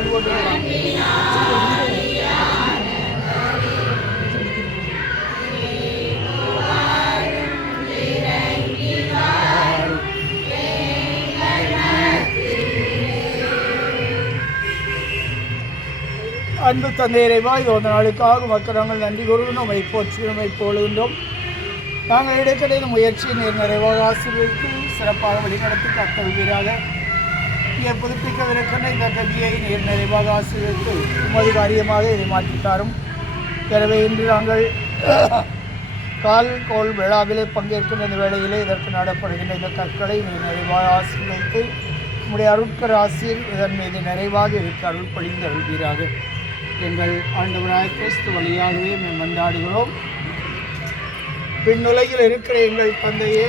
அன்பு தந்தையரைவா இது ஒரு நாளுக்காக மக்கள் நாங்கள் நன்றி கூறுவோம் நம்மை போற்றி நம்மை போழுகின்றோம் நாங்கள் இடைக்கிடைந்த முயற்சியை நிறைவாக ஆசிரியருக்கு சிறப்பாக வழிநடத்தி கற்கல்வீராக இங்கே புதுப்பிக்கவிருக்கின்ற இந்த கல்வியை நீர் நிறைவாக ஆசிரியருக்கு உமது காரியமாக இதை மாற்றித்தாரும் எனவே இன்று நாங்கள் கால் கோல் விழாவிலே பங்கேற்கின்ற இந்த வேளையிலே இதற்கு நடப்படுகின்ற இந்த கற்களை நீர் நிறைவாக ஆசிரியத்து உம்முடைய அருட்கர் ஆசிரியர் இதன் மீது நிறைவாக இருக்க அருள் பொழிந்து அருள்வீராக. எங்கள் ஆண்டவராய கிறிஸ்து வழியாகவே மேம் மன்றாடுகிறோம் பின்னுலகில் இருக்கிற எங்கள் தந்தையே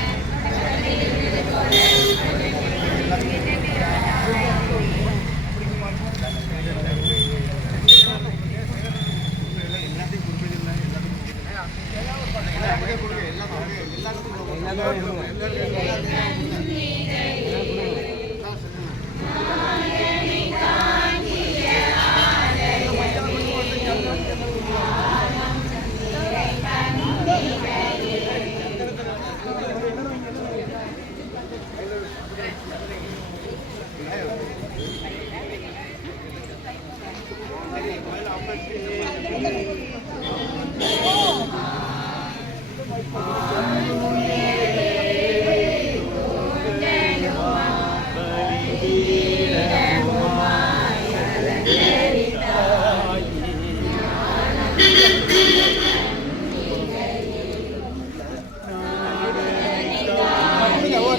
எல்லாத்துக்கும்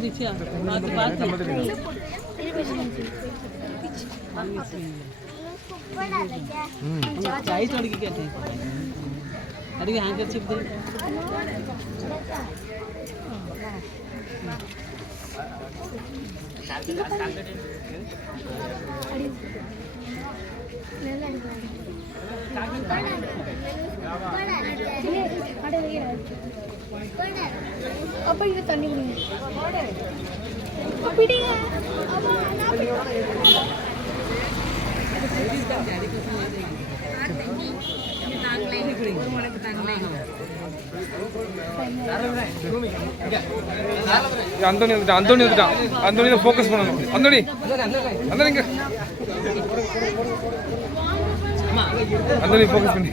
दीजिए बात बात चाय के कहते हैं। अरे यहाँ के चिप दे। அப்ப இது தண்ணி குடிங்க பிடிங்க அந்தோனி வந்துட்டான் அந்தோனி வந்துட்டான் அந்தோனி தான் ஃபோக்கஸ் பண்ணணும். அந்தோனி அந்தோனி இங்க. அந்தோனி ஃபோக்கஸ் பண்ணி.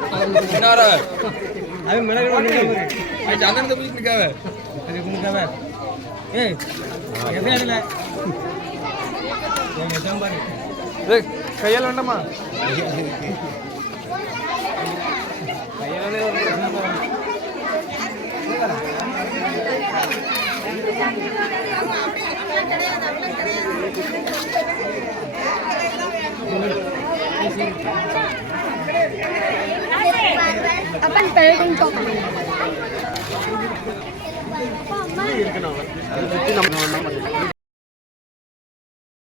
அவன் மிளகு சந்தன தம்பி இருக்காவ அது கும்பிட்டாவ ஏய் எப்படி அதுல கையால் வேண்டாமா? கையாலே கிடையாது तो அது சுற்றி நம்ம